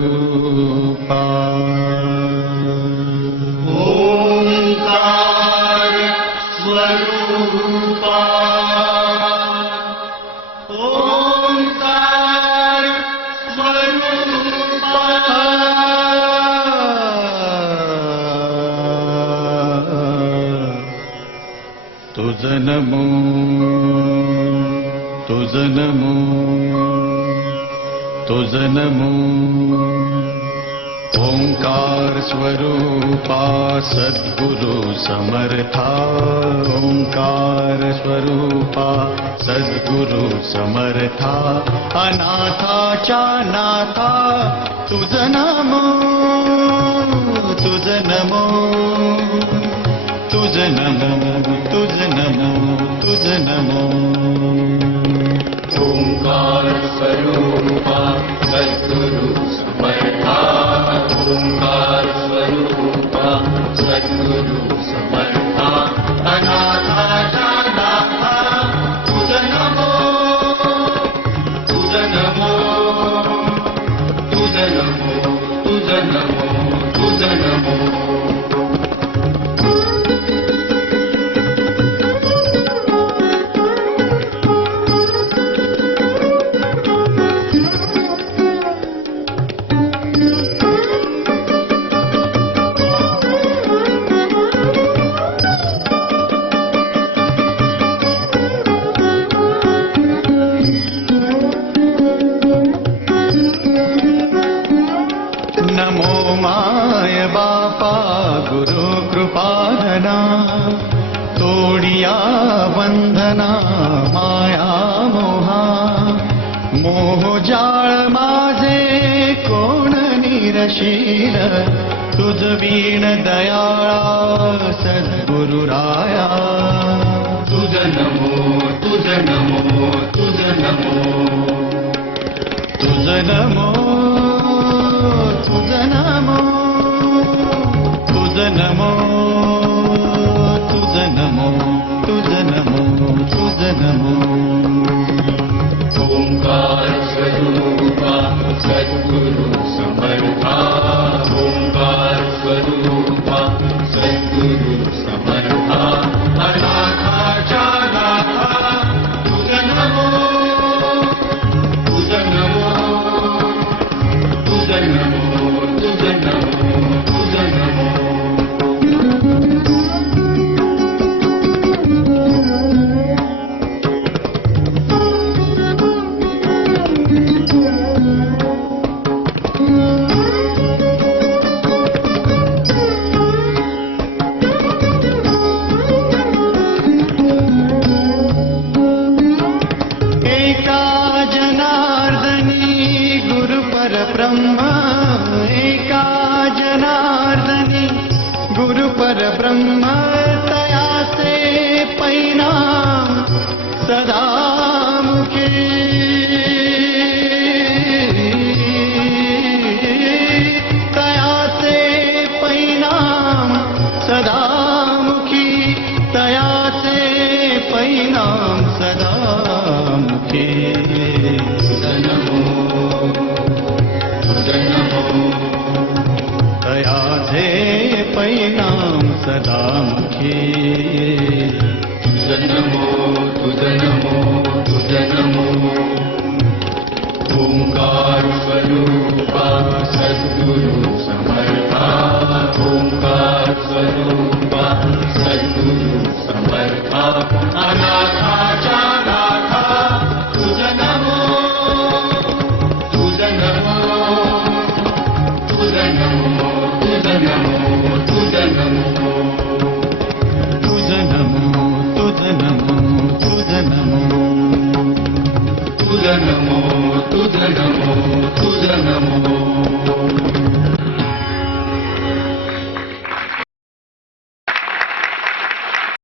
स्वरूपा ओंकार स्वरूपा ओंकार स्वरूपा तुझ नमो तुझ नमो तुझ नमो ओंकार स्वरूपा सद्गुरु समर्था ओंकार स्वरूपा सद्गुरु समर्था अनाथाच्या नाथा तुझ नमो तुझ नमो तुझ नमो तुझ नमो तुझ नमो ओंकार स्वरूपा सद्गुरु समर्था ओंकार स्वरूपा सद्गुरु समर्था अनाथाच्या नाथा तुझ नमो तुझ नमो तुझ नमो तुझ नमो तुझ नमो नमो माय बापा गुरु कृपाधना तोडिया बंधना माया मोहा मोह जाळ माझे कोण निरशील तुझ वीण दयाळा सद्गुरु राया तुझ नमो तुझ नमो तुझ नमो तुझ नमो तुझ नमो तुझ नमो तुझ नमो तुझ नमो तुझ नमो ओंकार स्वरूपा सद्गुरु समर्था ओंकार स्वरूपा सद्गुरु समर्था अनाथाच्या नाथा तुझ नमो तुझ नमो तुझ नमो तुझ नमो तुझ नमो एका जनार्दनी गुरु परब्रह्म एका जनार्दनी गुरु परब्रह्म तयाचे परिणाम सदा मुखे तयाचे परिणाम सदा मुखी तयाचे परिणाम सदा मुखे तुझ नमो तुझ नमो तयाचे परिणाम सदा मुखे तुझ नमो तुझ नमो तुझ नमो ओंकार स्वरूपा सद्गुरु समर्था ओंकार स्वरूपा सद्गुरु समर्था अनाथाच्या नाथा तुझ नमो तुझ नमो तुझ नमो तुझ नमो तुझ नमो तुझ नमो तुझ नमो तुझ नमो तुझ नमो